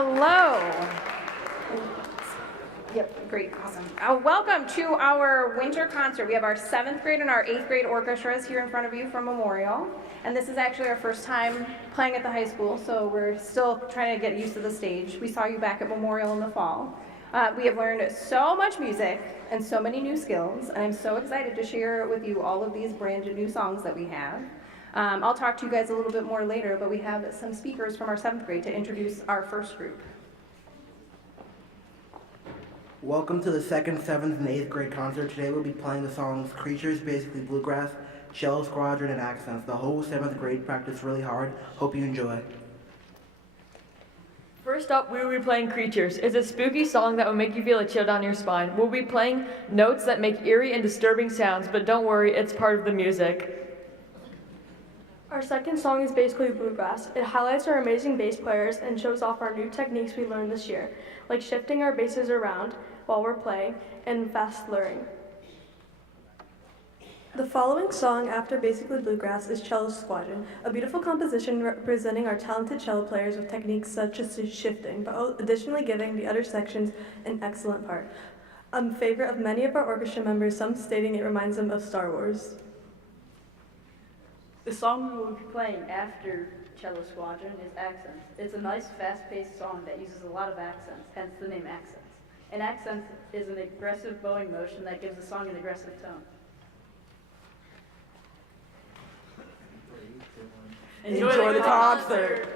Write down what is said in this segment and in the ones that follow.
Hello. Yep, great, awesome. Welcome to our winter concert. We have our 7th grade and our 8th grade orchestras here in front of you from Memorial. And this is actually our first time playing at the high school, so we're still trying to get used to the stage. We saw you back at Memorial in the fall. We have learned so much music and so many new skills, and I'm so excited to share with you all of these brand new songs that we have. I'll talk to you guys a little bit more later, but we have some speakers from our 7th grade to introduce our first group. Welcome to the 2nd, 7th, and 8th grade concert. Today we'll be playing the songs Creatures, Basically Bluegrass, Cello Squadron, and Accents. The whole 7th grade practiced really hard. Hope you enjoy. First up, we will be playing Creatures. It's a spooky song that will make you feel a chill down your spine. We'll be playing notes that make eerie and disturbing sounds, but don't worry, it's part of the music. Our second song is Basically Bluegrass. It highlights our amazing bass players and shows off our new techniques we learned this year, like shifting our basses around while we're playing and fast slurring. The following song after Basically Bluegrass is Cello Squadron, a beautiful composition representing our talented cello players with techniques such as shifting, but additionally giving the other sections an excellent part. A favorite of many of our orchestra members, some stating it reminds them of Star Wars. The song we will be playing after Cello Squadron is Accents. It's a nice, fast-paced song that uses a lot of accents, hence the name Accents. An accent is an aggressive bowing motion that gives the song an aggressive tone. Enjoy the concert!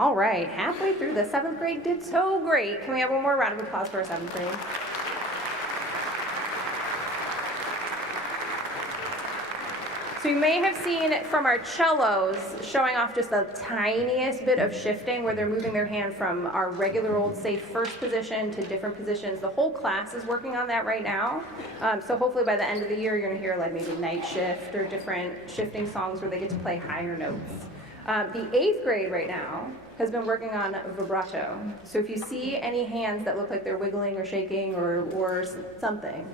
All right, halfway through, the 7th grade did so great. Can we have one more round of applause for our 7th grade? So you may have seen from our cellos showing off just the tiniest bit of shifting where they're moving their hand from our regular old safe first position to different positions. The whole class is working on that right now. So hopefully by the end of the year, you're gonna hear like maybe night shift or different shifting songs where they get to play higher notes. The 8th grade right now has been working on vibrato. So if you see any hands that look like they're wiggling or shaking or something,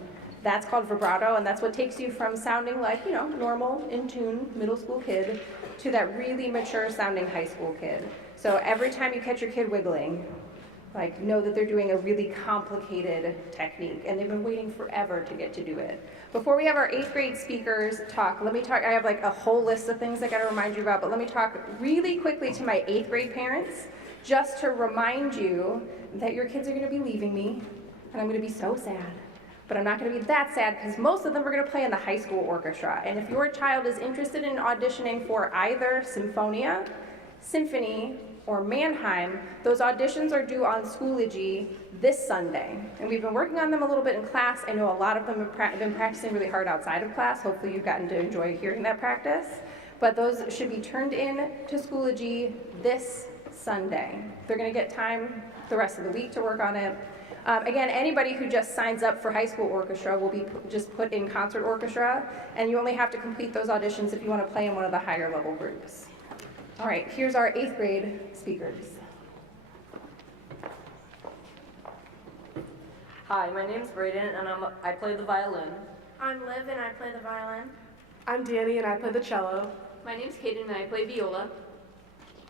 that's called vibrato, and that's what takes you from sounding like, you know, normal, in tune, middle school kid to that really mature sounding high school kid. So every time you catch your kid wiggling, like know that they're doing a really complicated technique, and they've been waiting forever to get to do it. Before we have our 8th grade speakers talk, I have like a whole list of things I gotta remind you about, but let me talk really quickly to my 8th grade parents, just to remind you that your kids are gonna be leaving me, and I'm gonna be so sad. But I'm not going to be that sad because most of them are going to play in the high school orchestra. And if your child is interested in auditioning for either Symphonia, Symphony, or Mannheim, those auditions are due on Schoology this Sunday. And we've been working on them a little bit in class. I know a lot of them have been practicing really hard outside of class. Hopefully you've gotten to enjoy hearing that practice. But those should be turned in to Schoology this Sunday. They're going to get time the rest of the week to work on it. Again, anybody who just signs up for high school orchestra will be just put in concert orchestra, and you only have to complete those auditions if you want to play in one of the higher level groups. All right, here's our 8th grade speakers. Hi, my name's Brayden, and I play the violin. I'm Liv and I play the violin. I'm Danny and I play the cello. My name's Kaden and I play viola.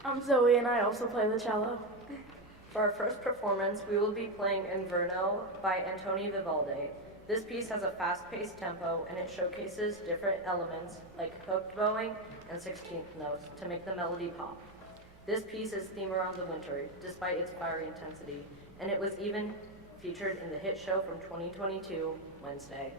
I'm Zoe and I also play the cello. For our first performance, we will be playing Inverno by Antoni Vivaldi. This piece has a fast-paced tempo, and it showcases different elements like hooked bowing and 16th notes to make the melody pop. This piece is themed around the winter, despite its fiery intensity, and it was even featured in the hit show from 2022, Wednesday.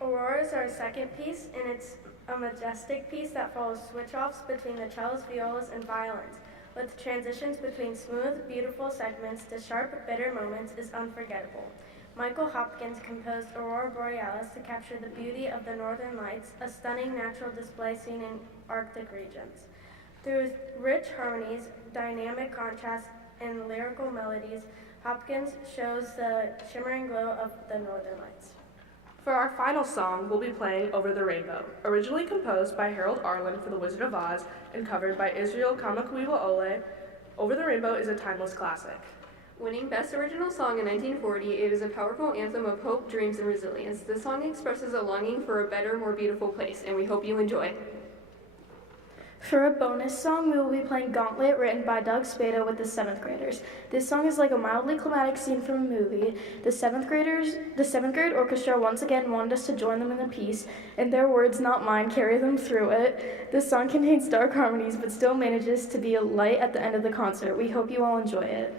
Aurora is our second piece, and it's a majestic piece that follows switch-offs between the cellos, violas, and violins. With transitions between smooth, beautiful segments to sharp, bitter moments is unforgettable. Michael Hopkins composed Aurora Borealis to capture the beauty of the northern lights, a stunning natural display seen in Arctic regions. Through rich harmonies, dynamic contrasts, and lyrical melodies, Hopkins shows the shimmering glow of the northern lights. For our final song, we'll be playing Over the Rainbow, originally composed by Harold Arlen for The Wizard of Oz and covered by Israel Kamakuiwa Ole. Over the Rainbow is a timeless classic. Winning Best Original Song in 1940, it is a powerful anthem of hope, dreams, and resilience. The song expresses a longing for a better, more beautiful place, and we hope you enjoy. For a bonus song, we will be playing Gauntlet, written by Doug Spada with the 7th graders. This song is like a mildly climatic scene from a movie. The 7th grade orchestra once again wanted us to join them in the piece, and their words, not mine, carry them through it. This song contains dark harmonies, but still manages to be a light at the end of the concert. We hope you all enjoy it.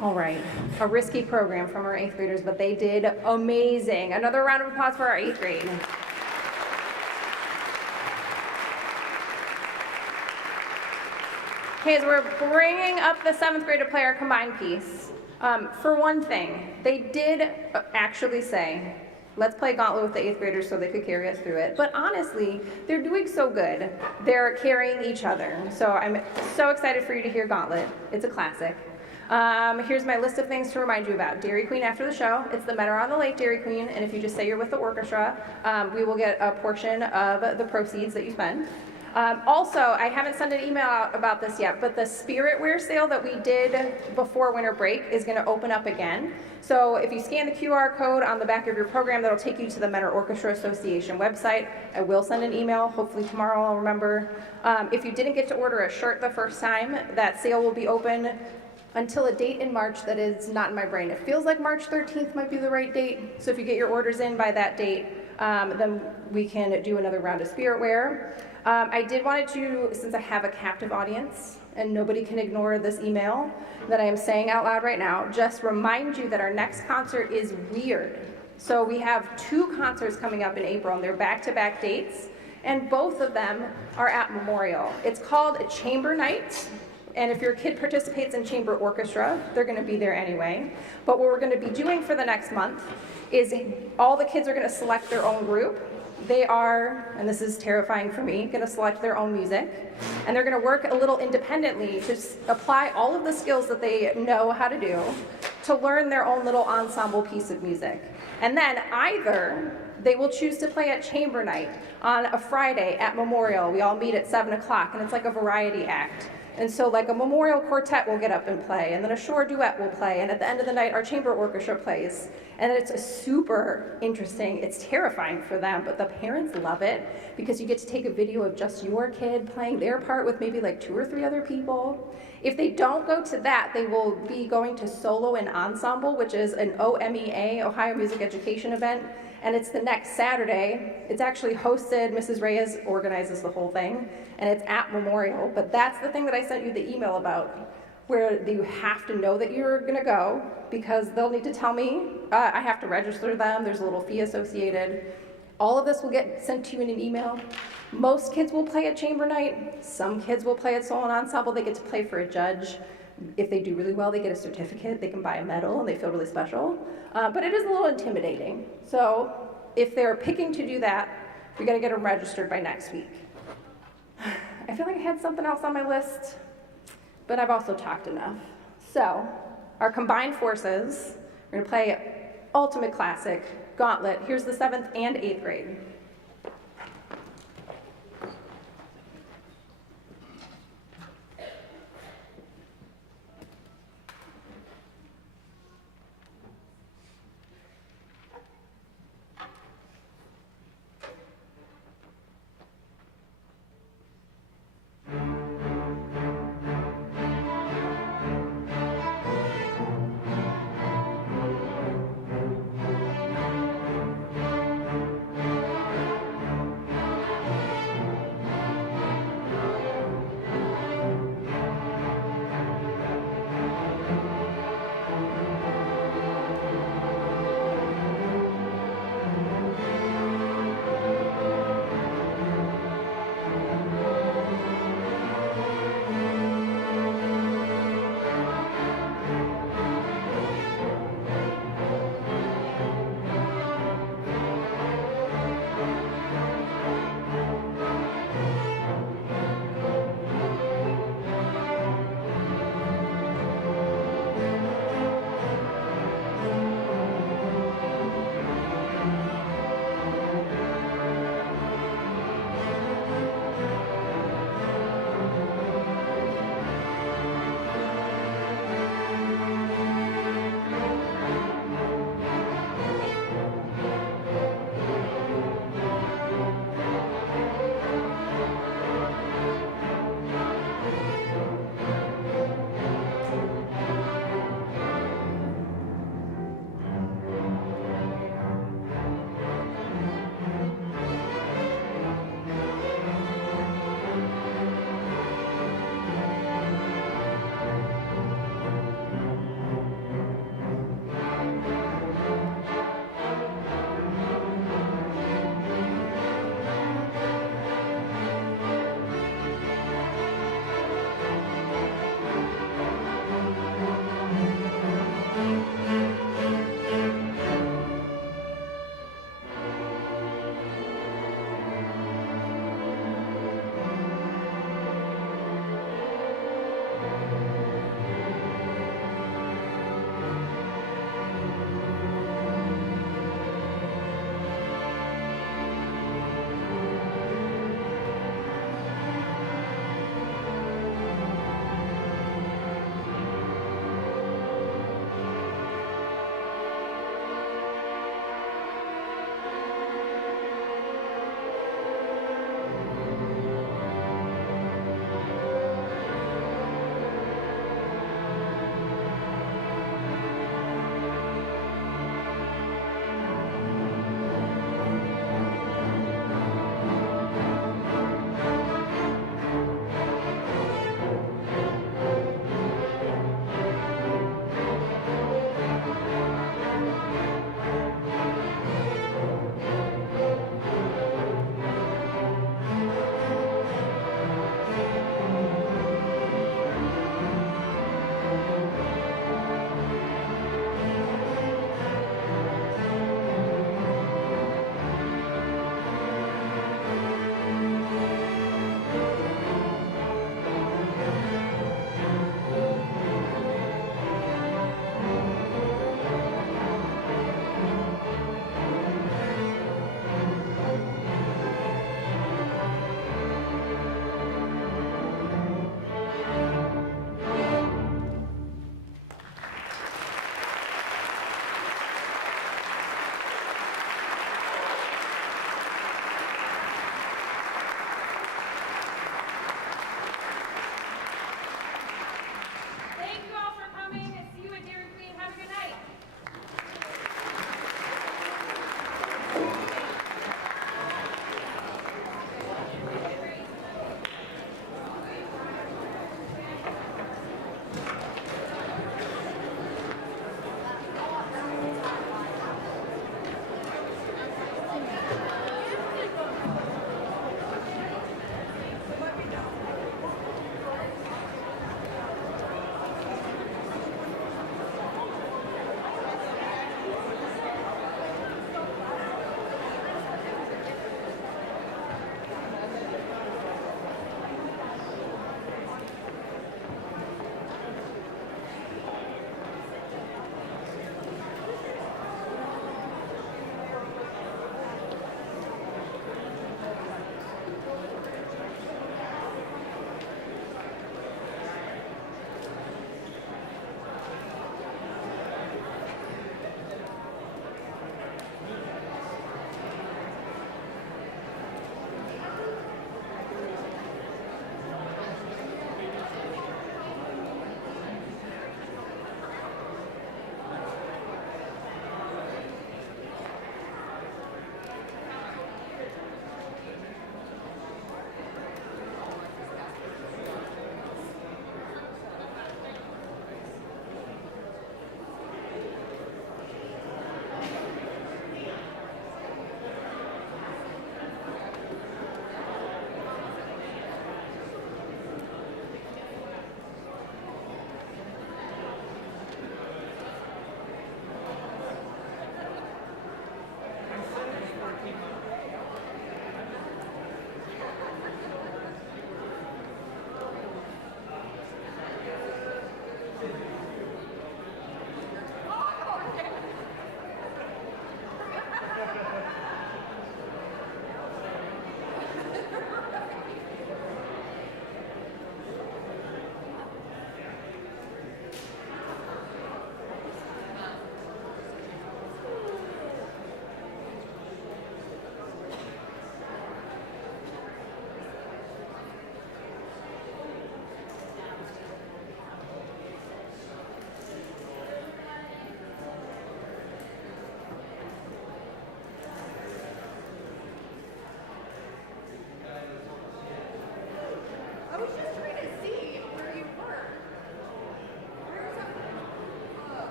All right, a risky program from our 8th graders, but they did amazing. Another round of applause for our 8th grade. Okay, as we're bringing up the 7th grade to play our combined piece, for one thing, they did actually say, let's play Gauntlet with the 8th graders so they could carry us through it. But honestly, they're doing so good. They're carrying each other. So I'm so excited for you to hear Gauntlet. It's a classic. Here's my list of things to remind you about. Dairy Queen after the show. It's the Men Are on the Lake Dairy Queen, and if you just say you're with the orchestra, we will get a portion of the proceeds that you spend. Also, I haven't sent an email out about this yet, but the spirit wear sale that we did before winter break is going to open up again. So if you scan the QR code on the back of your program, that'll take you to the Mentor Orchestra Association website. I will send an email. Hopefully tomorrow I'll remember. If you didn't get to order a shirt the first time, that sale will be open until a date in March that is not in my brain. It feels like March 13th might be the right date. So if you get your orders in by that date, then we can do another round of spirit wear. I did wanted to, since I have a captive audience and nobody can ignore this email that I am saying out loud right now, just remind you that our next concert is weird. So we have 2 concerts coming up in April, and they're back-to-back dates, and both of them are at Memorial. It's called a Chamber Night. And if your kid participates in chamber orchestra, they're going to be there anyway. But what we're going to be doing for the next month is all the kids are going to select their own group. They are, and this is terrifying for me, going to select their own music. And they're going to work a little independently to apply all of the skills that they know how to do to learn their own little ensemble piece of music. And then either they will choose to play at Chamber Night on a Friday at Memorial. We all meet at 7 o'clock, and it's like a variety act. And so like a Memorial quartet will get up and play, and then a shore duet will play, and at the end of the night our chamber orchestra plays. And it's a super interesting, it's terrifying for them, but the parents love it because you get to take a video of just your kid playing their part with maybe like 2 or 3 other people. If they don't go to that, they will be going to Solo and Ensemble, which is an OMEA, Ohio Music Education event, and it's the next Saturday. It's actually hosted, Mrs. Reyes organizes the whole thing, and it's at Memorial. But that's the thing that I sent you the email about, where you have to know that you're gonna go, because they'll need to tell me. I have to register them, there's a little fee associated. All of this will get sent to you in an email. Most kids will play at Chamber Night. Some kids will play at Solo and Ensemble. They get to play for a judge. If they do really well, they get a certificate. They can buy a medal, and they feel really special. But it is a little intimidating. So if they're picking to do that, we got to get them registered by next week. I feel like I had something else on my list, but I've also talked enough. So our combined forces, we're going to play Ultimate Classic, Gauntlet. Here's the 7th and 8th grade.